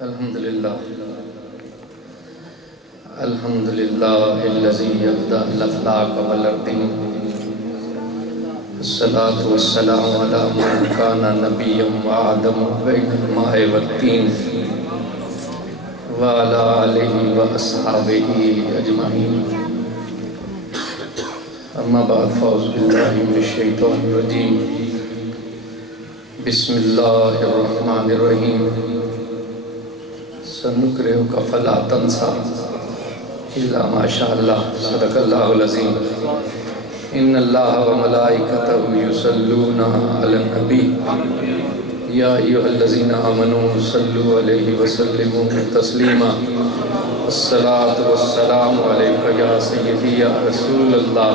الحمدللہ الحمدللہ الذی یبدأ الافلاک والارضین الصلاة والسلام علی من کان نبیا وآدم بین الماء والطین وعلی آلہ واصحابہ اجمعین اما بعد فاعوذ باللہ من الشیطان الرجیم بسم اللہ الرحمن الرحیم سنقرئک فلا تنسى الا ما شاء اللہ صدق اللہ العظیم ان اللہ وملائکتہ یصلون علی النبی یا ایھا الذین آمنوا صلوا علیہ وسلموا تسلیما الصلاة والسلام علیک یا سیدی یا رسول اللہ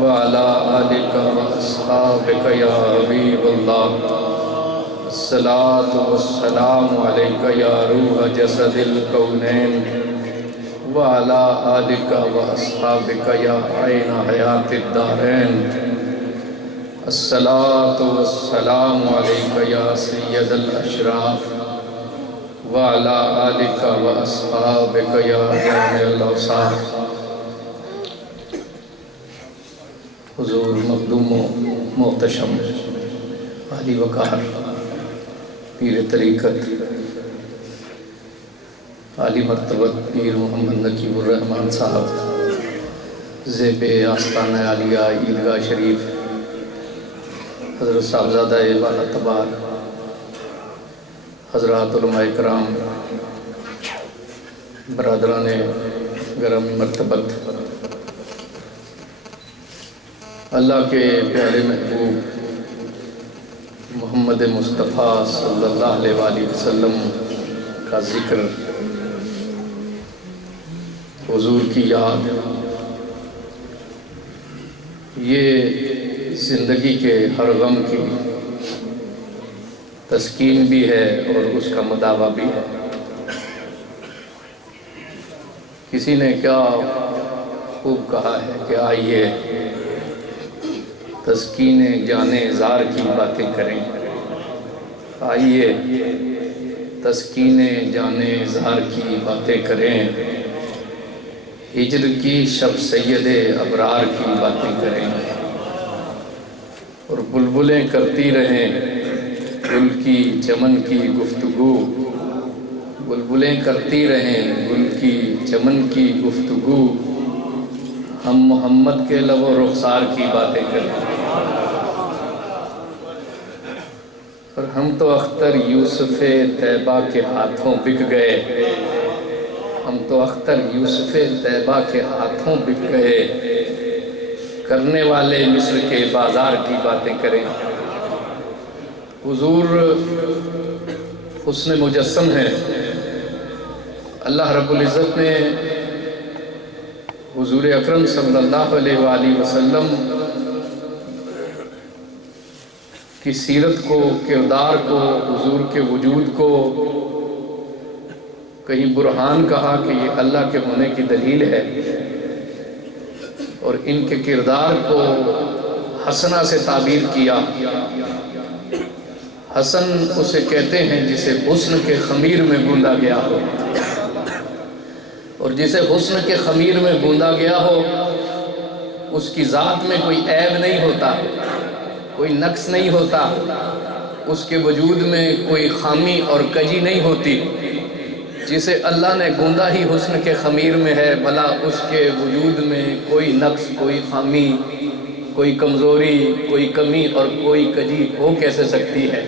وعلی آلک واصحابک یا حبیب اللہ الصلاة والسلام علیک یا روح جسد الکونین وعلی آلک واصحابک یا عین حیات الدارین الصلاة والسلام علیک یا سید الاشراف وعلی آلک واصحابک یا جامع الاوصاف حضور مقدوم و محتشم علی وقار پیر طریقت عالی مرتبت پیر محمد نقیب الرحمن صاحب زیب آستانہ عالیہ عیدگاہ شریف حضرت صاحبزادہ بالا تبار حضرات علماء کرام برادران گرم مرتبت اللہ کے پیارے محبوب محمد مصطفیٰ صلی اللہ علیہ وآلہ وسلم کا ذکر، حضور کی یاد، یہ زندگی کے ہر غم کی تسکین بھی ہے اور اس کا مداوع بھی ہے۔ کسی نے کیا خوب کہا ہے کہ آئیے تسکین جانے زار کی باتیں کریں، آئیے تسکین جانے زار کی باتیں کریں، ہجر کی شب سید ابرار کی باتیں کریں، اور بلبلیں کرتی رہیں گل کی چمن کی گفتگو، بلبلیں کرتی رہیں گل کی چمن کی گفتگو، ہم محمد کے لب و رخسار کی باتیں کریں۔ اور ہم تو اختر یوسف طیبہ کے ہاتھوں بک گئے، ہم تو اختر یوسف طیبہ کے ہاتھوں بک گئے، کرنے والے مصر کے بازار کی باتیں کریں۔ حضور حسن مجسم ہے، اللہ رب العزت نے حضور اکرم صلی اللہ علیہ وآلہ وسلم کی سیرت کو، کردار کو، حضور کے وجود کو کہیں برہان کہا کہ یہ اللہ کے ہونے کی دلیل ہے، اور ان کے کردار کو حسنہ سے تعبیر کیا۔ حسن اسے کہتے ہیں جسے حسن کے خمیر میں گوندا گیا ہو، اور جسے حسن کے خمیر میں گوندا گیا ہو اس کی ذات میں کوئی عیب نہیں ہوتا، کوئی نقص نہیں ہوتا، اس کے وجود میں کوئی خامی اور کجی نہیں ہوتی۔ جسے اللہ نے گوندا ہی حسن کے خمیر میں ہے، بھلا اس کے وجود میں کوئی نقص، کوئی خامی، کوئی کمزوری، کوئی کمی اور کوئی کجی ہو کیسے سکتی ہے؟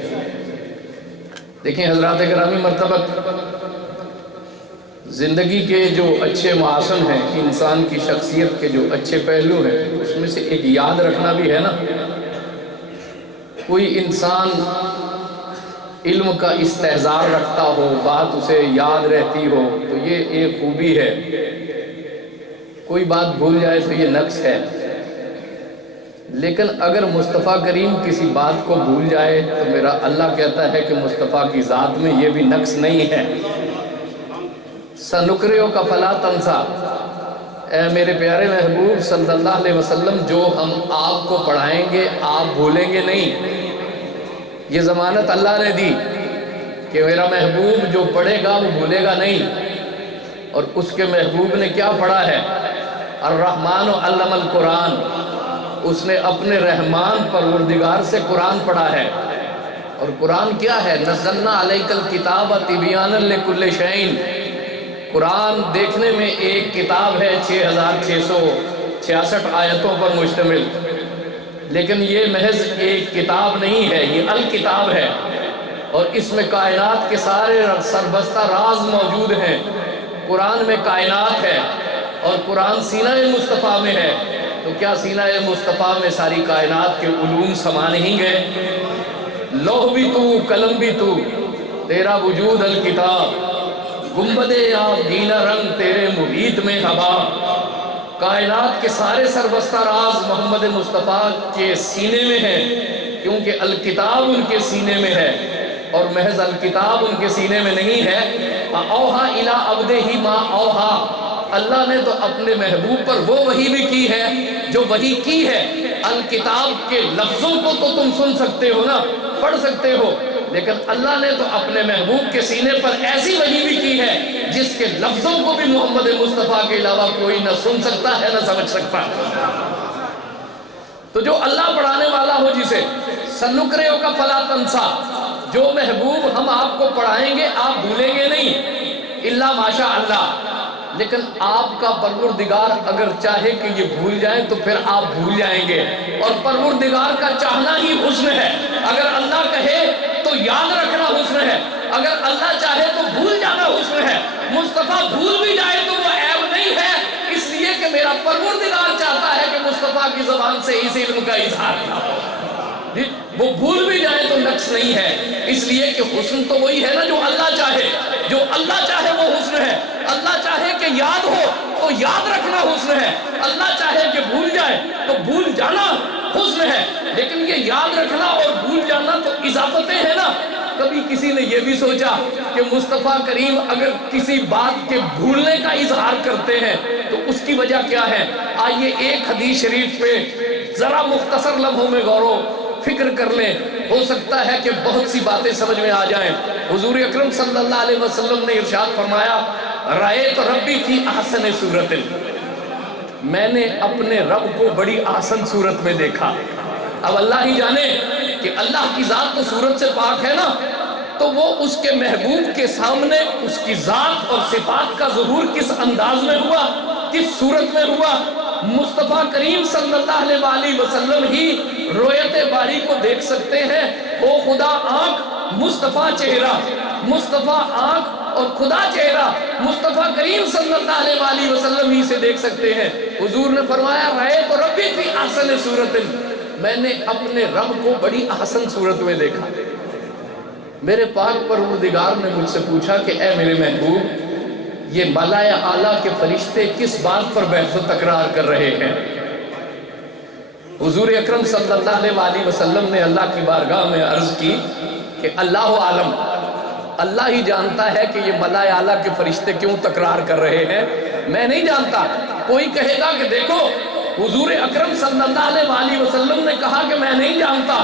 دیکھیں حضرات گرامی مرتبت، زندگی کے جو اچھے محاسن ہیں، انسان کی شخصیت کے جو اچھے پہلو ہیں، اس میں سے ایک یاد رکھنا بھی ہے نا۔ کوئی انسان علم کا استحضار رکھتا ہو، بات اسے یاد رہتی ہو، تو یہ ایک خوبی ہے۔ کوئی بات بھول جائے تو یہ نقص ہے۔ لیکن اگر مصطفیٰ کریم کسی بات کو بھول جائے تو میرا اللہ کہتا ہے کہ مصطفیٰ کی ذات میں یہ بھی نقص نہیں ہے۔ سنقرئک فلا تنسى، اے میرے پیارے محبوب صلی اللہ علیہ وسلم، جو ہم آپ کو پڑھائیں گے آپ بھولیں گے نہیں۔ یہ ضمانت اللہ نے دی کہ میرا محبوب جو پڑھے گا وہ بھولے گا نہیں۔ اور اس کے محبوب نے کیا پڑھا ہے؟ الرحمن علم القرآن، اس نے اپنے رحمان پروردگار سے قرآن پڑھا ہے۔ اور قرآن کیا ہے؟ نزلنا علیک الکتاب تبیانا لکل شیء، قرآن دیکھنے میں ایک کتاب ہے 6666 آیتوں پر مشتمل، لیکن یہ محض ایک کتاب نہیں ہے، یہ الکتاب ہے، اور اس میں کائنات کے سارے سربستہ راز موجود ہیں۔ قرآن میں کائنات ہے اور قرآن سینہ مصطفیٰ میں ہے، تو کیا سینہ مصطفیٰ میں ساری کائنات کے علوم سما نہیں گئے؟ لوح بھی تو، قلم بھی تو، تیرا وجود الکتاب، گنبد آبگینہ رنگ تیرے محیط میں ہوا۔ کائنات کے سارے سربستہ راز محمد مصطفیٰ کے سینے میں ہیں، کیونکہ الکتاب ان کے سینے میں ہے، اور محض الکتاب ان کے سینے میں نہیں ہے۔ اوحا الی عبدہ ما اوحا، اللہ نے تو اپنے محبوب پر وہ وحی بھی کی ہے جو وحی کی ہے۔ الکتاب کے لفظوں کو تو تم سن سکتے ہو نا، پڑھ سکتے ہو، لیکن اللہ نے تو اپنے محبوب کے سینے پر ایسی وحی بھی کی ہے جس کے لفظوں کو بھی محمد مصطفیٰ کے علاوہ کوئی نہ سن سکتا ہے نہ سمجھ سکتا۔ تو جو اللہ پڑھانے والا ہو، جسے سنقرئک فلا تنسیٰ، جو محبوب ہم آپ کو پڑھائیں گے آپ بھولیں گے نہیں، الا ماشاء اللہ، لیکن آپ کا پروردگار اگر چاہے کہ یہ بھول جائیں تو پھر آپ بھول جائیں گے، اور پروردگار کا چاہنا ہی حسن ہے۔ اگر اللہ کہے تو یاد رکھنا حسن ہے، اگر اللہ چاہے تو بھول جانا حسن ہے۔ مصطفیٰ بھول بھی جائے تو وہ عیب نہیں ہے، اس لیے کہ میرا پروردگار چاہتا ہے کہ مصطفیٰ کی زبان سے اس علم کا اظہار نہ ہو۔ وہ بھول بھی جائے تو نقص نہیں ہے، اس لیے کہ حسن تو وہی ہے نا جو اللہ چاہے، جو اللہ چاہے وہ حسن ہے۔ اللہ چاہے کہ یاد ہو تو یاد رکھنا حسن ہے، اللہ چاہے کہ بھول جائے تو بھول جانا حسن ہے۔ لیکن یہ یاد رکھنا اور بھول جانا تو اضافتیں ہیں نا۔ کبھی کسی نے یہ بھی سوچا کہ مصطفیٰ کریم اگر کسی بات کے بھولنے کا اظہار کرتے ہیں تو اس کی وجہ کیا ہے؟ آئیے ایک حدیث شریف پہ ذرا مختصر لمحوں میں غور و فکر کر لیں، ہو سکتا ہے کہ بہت سی باتیں سمجھ میں آ جائیں۔ حضور اکرم صلی اللہ علیہ وسلم نے ارشاد فرمایا، رأیت ربی فی احسن صورت، میں نے اپنے رب کو بڑی احسن صورت میں دیکھا۔ اب اللہ ہی جانے کہ اللہ کی ذات تو صورت سے پاک ہے نا، تو وہ اس کے محبوب کے سامنے اس کی ذات اور صفات کا ظہور کس انداز میں ہوا، کس صورت میں ہوا۔ مصطفیٰ کریم صلی اللہ علیہ وسلم ہی رویت باری کو دیکھ سکتے ہیں۔ او خدا آنکھ، مصطفیٰ چہرہ، مصطفیٰ آنکھ اور خدا چہرہ مصطفیٰ کریم صلی اللہ علیہ وسلم ہی سے دیکھ سکتے ہیں۔ حضور نے فرمایا، رأیت ربی فی احسن صورت، میں نے اپنے رب کو بڑی احسن صورت میں دیکھا۔ میرے پاک پروردگار نے مجھ سے پوچھا کہ اے میرے محبوب، یہ ملائے اعلیٰ کے فرشتے کس بات پر بحث و تکرار کر رہے ہیں؟ حضور اکرم صلی اللہ علیہ وسلم نے اللہ کی بارگاہ میں عرض کی کہ اللہ عالم، اللہ ہی جانتا ہے کہ یہ ملائے اعلیٰ کے فرشتے کیوں تکرار کر رہے ہیں، میں نہیں جانتا۔ کوئی کہے گا کہ دیکھو حضور اکرم صلی اللہ علیہ وسلم نے کہا کہ میں نہیں جانتا،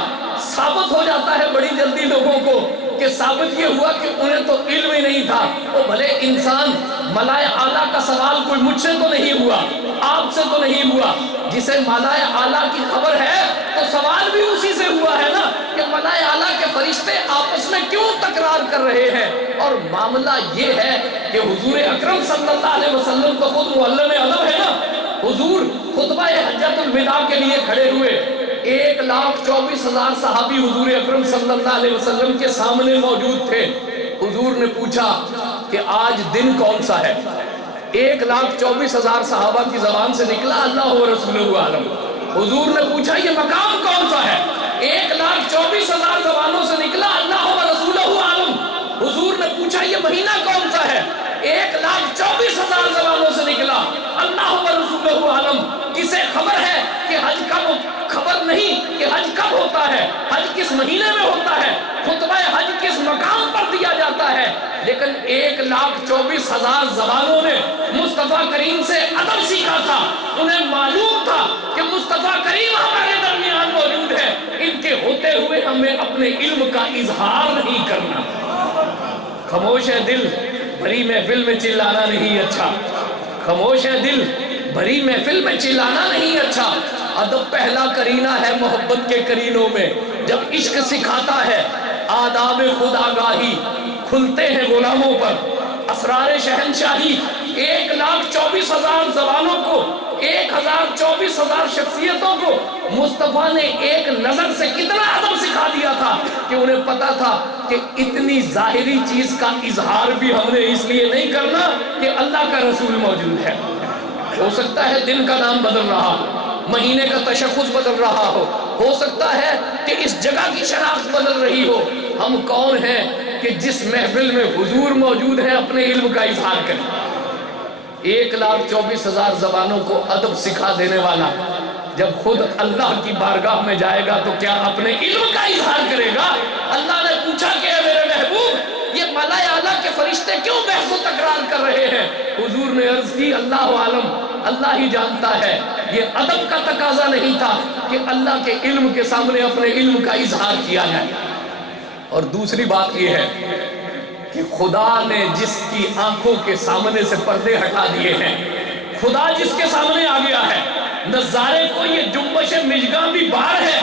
ثابت ہو جاتا ہے بڑی جلدی لوگوں کو کہ ثابت یہ ہوا کہ انہیں تو علم ہی نہیں تھا۔ وہ بھلے انسان، ملائے اعلیٰ کا سوال کوئی مجھ سے تو نہیں ہوا، آپ سے تو نہیں ہوا، جسے ملائے اعلیٰ کی خبر ہے تو سوال بھی اسی سے ہوا ہے نا کہ ملائے اعلیٰ کے فرشتے آپس میں کیوں تکرار کر رہے ہیں۔ اور معاملہ یہ ہے کہ حضور اکرم صلی اللہ علیہ وسلم تو خود معلم ادب ہے نا۔ حضور خطبہ حجۃ الوداع کے لیے کھڑے ہوئے، 1,24,000 صحابی حضور اکرم صلی اللہ علیہ وسلم کے سامنے موجود تھے۔ حضور نے پوچھا کہ آج دن کون سا ہے؟ 1,24,000 صحابہ کی زبان سے نکلا اللہ و رسولہ عالم۔ حضور نے پوچھا یہ مقام کون سا ہے؟ 1,24,000 زبانوں سے نکلا اللہ و رسولہ عالم۔ حضور نے پوچھا یہ مہینہ کون سا ہے؟ 1,24,000 زبانوں سے نکلا اللہ و رسولہ عالم۔ کسے خبر ہے کہ حج کب؟ خبر نہیں کہ حج کب ہوتا ہے، حج کس مہینے میں ہوتا ہے، خطبہ حج کس مقام پر دیا جاتا ہے، لیکن 1,24,000 زبانوں نے مصطفیٰ کریم سے ادب سیکھا تھا۔ انہیں معلوم تھا کہ مصطفیٰ کریم ہمارے درمیان موجود ہے، ان کے ہوتے ہوئے ہمیں اپنے علم کا اظہار نہیں کرنا۔ خاموش ہے دل، بھری محفل میں چلانا نہیں اچھا، خاموش ہے دل، بھری محفل میں چلانا نہیں اچھا۔ ادب پہلا کرینہ ہے محبت کے کرینوں میں، جب عشق سکھاتا ہے آداب خودآگاہی کھلتے ہیں غلاموں پر۔ اسرار شہنشاہی 1,24,000 زبانوں کو، 1,24,000 شخصیتوں کو مصطفیٰ نے ایک نظر سے کتنا ادب سکھا دیا تھا کہ انہیں پتا تھا کہ اتنی ظاہری چیز کا اظہار بھی ہم نے اس لیے نہیں کرنا کہ اللہ کا رسول موجود ہے۔ ہو سکتا ہے دن کا نام بدل رہا ہو، مہینے کا تشخص بدل رہا ہو سکتا ہے کہ اس جگہ کی شناخت بدل رہی ہو، ہم کون ہیں کہ جس محفل میں حضور موجود ہے اپنے علم کا اظہار کریں۔ 1,24,000 زبانوں کو ادب سکھا دینے والا جب خود اللہ کی بارگاہ میں جائے گا تو کیا اپنے علم کا اظہار کرے گا؟ اللہ نے پوچھا کہ اے میرے محبوب، یہ ملائے اعلیٰ کے فرشتے کیوں بحث و تکرار کر رہے ہیں؟ حضور نے عرض کی اللہ عالم، اللہ ہی جانتا ہے۔ یہ ادب کا تقاضا نہیں تھا کہ اللہ کے علم کے سامنے اپنے علم کا اظہار کیا جائے۔ اور دوسری بات یہ ہے کہ خدا نے جس کی آنکھوں کے سامنے سے پردے ہٹا دیے ہیں، خدا جس کے سامنے آ گیا ہے، نظارے کو یہ جنبش مژگاں بھی بار ہے،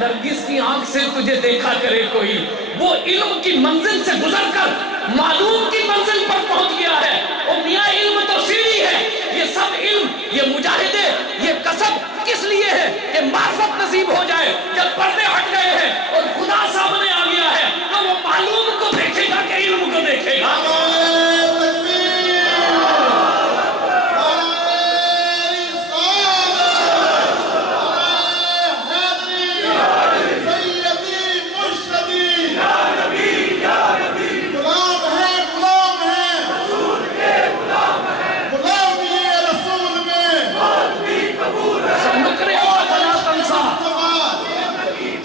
نرگس کی آنکھ سے تجھے دیکھا کرے کوئی، وہ علم کی منزل سے گزر کر معلوم کی منزل پر پہنچ گیا ہے۔ اور میاں علم تو سیڑھی ہے، یہ سب علم، یہ مجاہدے، یہ کسب کس لیے ہے کہ معرفت نصیب ہو جائے۔ جب پردے ہٹ گئے ہیں اور خدا سامنے آ گیا ہے تو وہ معلوم کو دیکھے گا کہ علم کو دیکھے گا۔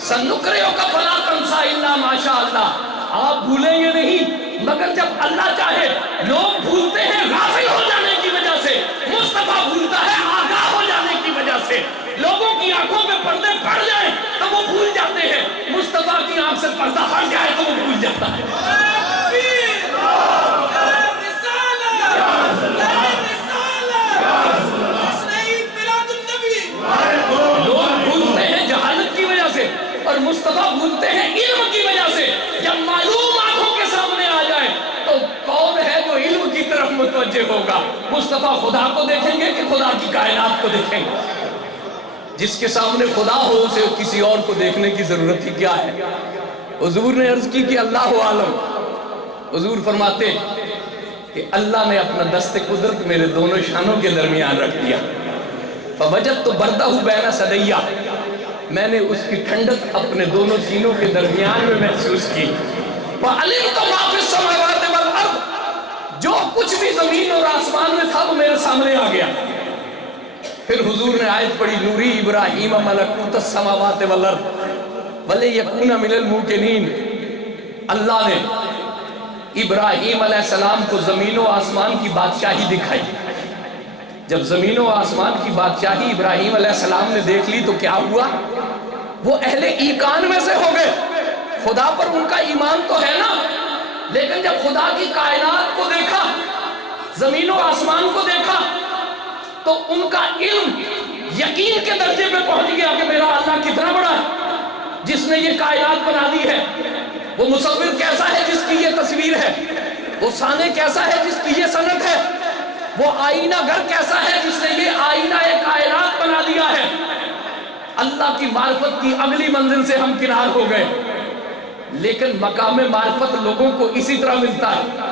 سنکریوں کا فلا تنسا الا ماشاء اللہ، آپ بھولیں گے نہیں مگر جب اللہ چاہے۔ لوگ بھولتے ہیں غافل ہو جانے کی وجہ سے، مصطفیٰ بھولتا ہے آگاہ ہو جانے کی وجہ سے۔ لوگوں کی آنکھوں میں پردے پڑ جائیں تو وہ بھول جاتے ہیں، مصطفیٰ کی آنکھ سے پردہ ہٹ جائے تو وہ بھول جاتا ہے۔ اور مصطفیٰ بھولتے ہیں علم کی وجہ سے۔ جب معلوم آنکھوں کے سامنے آ جائے تو کون ہے جو علم کی طرف متوجہ ہوگا؟ مصطفیٰ خدا کو دیکھیں گے کہ خدا کی کائنات کو دیکھیں گے؟ جس کے سامنے خدا ہو اسے کسی اور کو دیکھنے کی ضرورت ہی کیا ہے؟ حضور نے عرض کی کہ اللہ عالم، حضور فرماتے کہ اللہ نے اپنا دست قدرت میرے دونوں شانوں کے درمیان رکھ دیا۔ فوجدت بردہ بین ثدیہ، میں نے اس کی ٹھنڈک اپنے دونوں سینوں کے درمیان میں محسوس کی۔ فعلمت ما فی السماوات والارض، جو کچھ بھی زمین اور آسمان میں تھا وہ میرے سامنے آ گیا۔ پھر حضور نے آیت پڑھی، نوری ابراہیم ملکوت السماوات والارض ولیکون من الموقنین۔ اللہ نے ابراہیم علیہ السلام کو زمین و آسمان کی بادشاہی دکھائی۔ جب زمین و آسمان کی بادشاہی ابراہیم علیہ السلام نے دیکھ لی تو کیا ہوا؟ وہ اہل ایقان میں سے ہو گئے۔ خدا پر ان کا ایمان تو ہے نا، لیکن جب خدا کی کائنات کو دیکھا، زمین و آسمان کو دیکھا تو ان کا علم یقین کے درجے پہ پہنچ گیا کہ میرا اللہ کتنا بڑا ہے جس نے یہ کائنات بنا دی ہے۔ وہ مصور کیسا ہے جس کی یہ تصویر ہے، وہ صانع کیسا ہے جس کی یہ صنعت ہے، وہ آئینہ گر کیسا ہے جس نے یہ آئینہ کائنات بنا دیا ہے۔ اللہ کی معرفت کی اگلی منزل سے ہم کنار ہو گئے، لیکن مقام معرفت لوگوں کو اسی طرح ملتا ہے۔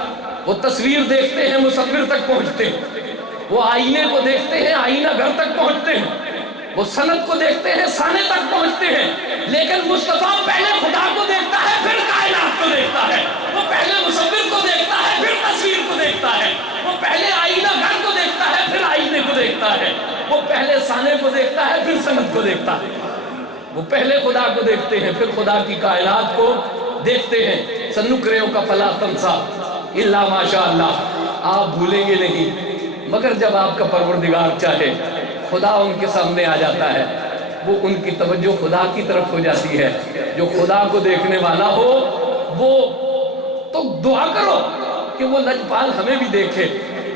وہ تصویر دیکھتے ہیں مصور تک پہنچتے ہیں، وہ آئینے کو دیکھتے ہیں آئینہ گر تک پہنچتے ہیں، وہ صنعت کو دیکھتے ہیں صانع تک پہنچتے ہیں، لیکن مصطفیٰ پہلے خدا کو دیکھتا ہے پھر کائنات کو دیکھتا ہے۔ وہ پہلے مصور کو دیکھتا ہے پھر تصویر کو دیکھتا ہے، وہ پہلے آئینہ گر کو دیکھتا ہے پھر آئینے کو دیکھتا ہے، وہ پہلے صانع کو دیکھتا ہے پھر صنعت کو دیکھتا ہے۔ وہ پہلے خدا کو دیکھتے ہیں پھر خدا کی کائنات کو دیکھتے ہیں۔ سنکریوں کا فلا تنسا الا ماشاء اللہ، آپ بھولیں گے نہیں مگر جب آپ کا پروردگار چاہے خدا ان کے سامنے آ جاتا ہے، وہ ان کی توجہ خدا کی طرف ہو جاتی ہے۔ جو خدا کو دیکھنے والا ہو وہ تو دعا کرو کہ وہ لجپال ہمیں بھی دیکھے۔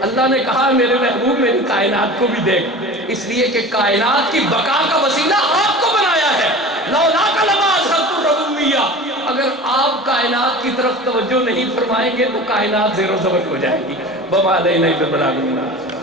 اللہ نے کہا میرے محبوب میری کائنات کو بھی دیکھ، اس لیے کہ کائنات کی بقا کا وسیلہ آپ کو بنایا ہے۔ لولاک لما اظہرت الربوبیہ، اگر آپ کائنات کی طرف توجہ نہیں فرمائیں گے تو کائنات زیر و زبر ہو جائے گی۔ وما علینا الا البلاغ المبین۔